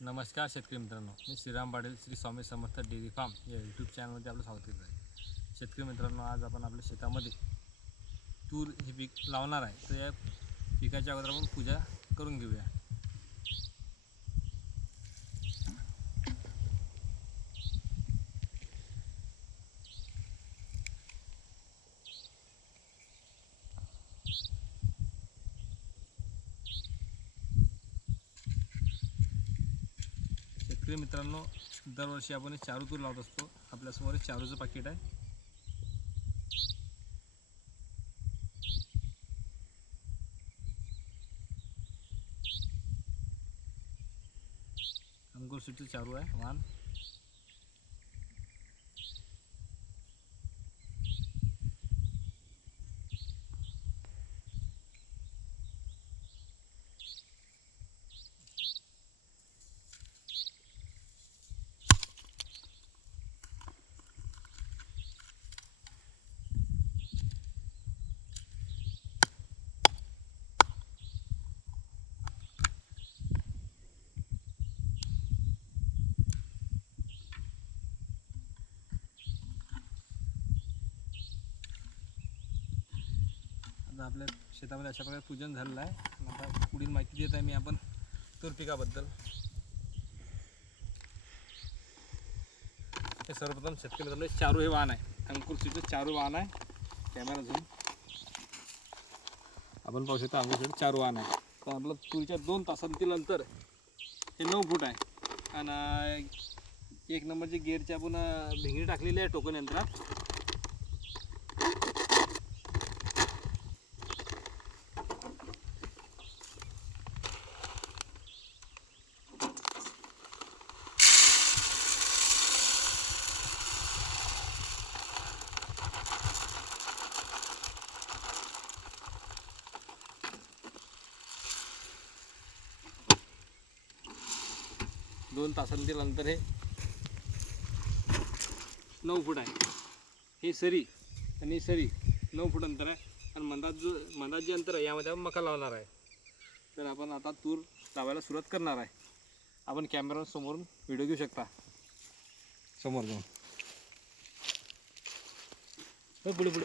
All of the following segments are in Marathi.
नमस्कार शेतकरी मित्रांनो, मी श्रीराम पाटील श्री स्वामी समर्थ डेअरी फार्म या यूट्यूब चॅनलमध्ये आपलं स्वागत करत आहे. शेतकरी मित्रांनो, आज आपण आपल्या शेतामध्ये तूर हे पीक लावणार आहे. तर या पिकाच्या अगोदर आपण पूजा करून घेऊया. शेतकरी मित्रांनो, दरवर्षी आपण चारू तूर लावत असतो. आपल्यासमोर चारूचं पाकिट आहे. अंकुर सीडचं चारू आहे वाण. आता आपल्या शेतामध्ये अशा प्रकारे पूजन झालेलं आहे. आता पुढील माहिती देत आहे मी आपण तूर पिकाबद्दल. हे सर्वप्रथम शेतकरी मित्रांनो, चारू हे वाण आहे. अंकुर सीडचं चारू वाण आहे. कॅमेरा झूम आपण पाहू शकतो. अंकुर सीडचं चारू वाण आहे. तर आपलं तुरीच्या 2 तासांतील अंतर हे 9 फूट आहे. आणि 1 नंबरची गेअरची आपण भिंगरी टाकलेली आहे टोकन यंत्रात. 2 तासांतील अंतर हे 9 फूट आहे. हे सरी आणि सरी 9 फूट अंतर आहे. आणि मंदात जे अंतर आहे यामध्ये आपण मका लावणार आहे. तर आपण आता तूर लावायला सुरुवात करणार आहे. आपण कॅमेरा समोरून व्हिडिओ घेऊ शकता. समोर जाऊन पुढे पुढे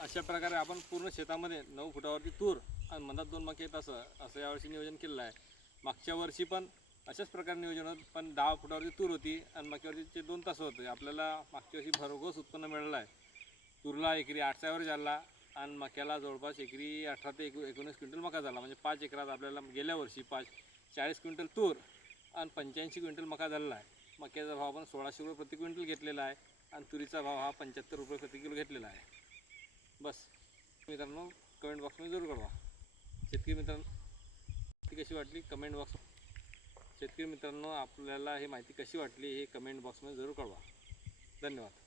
अशा प्रकारे आपण पूर्ण शेतामध्ये 9 फुटावरती तूर आणि मधात 2 मके येत असं यावर्षी नियोजन केलेलं आहे. मागच्या वर्षी पण अशाच प्रकारे नियोजन होतं, पण 10 फुटावरती तूर होती आणि मक्यावरती 2 तास होते. आपल्याला मागच्या वर्षी भरघोस उत्पन्न मिळालं आहे. तूरला एकरी 800 वर झाला आणि मक्याला जवळपास एकरी 18 ते 19 क्विंटल मका झाला. म्हणजे 5 एकरात आपल्याला गेल्या वर्षी 40 क्विंटल तूर आणि 85 क्विंटल मका झालेला आहे. मक्याचा भाव आपण 1600 रुपये प्रति क्विंटल घेतलेला आहे आणि तुरीचा भाव हा 75 रुपये प्रति किलो घेतलेला आहे. बस मित्रांनो, कमेंट बॉक्समध्ये जरूर कळवा. शेतकरी मित्रांनो, माहिती कशी वाटली कमेंट बॉक्स. शेतकरी मित्रांनो, आपल्याला ही माहिती कशी वाटली हे कमेंट बॉक्समध्ये जरूर कळवा. धन्यवाद.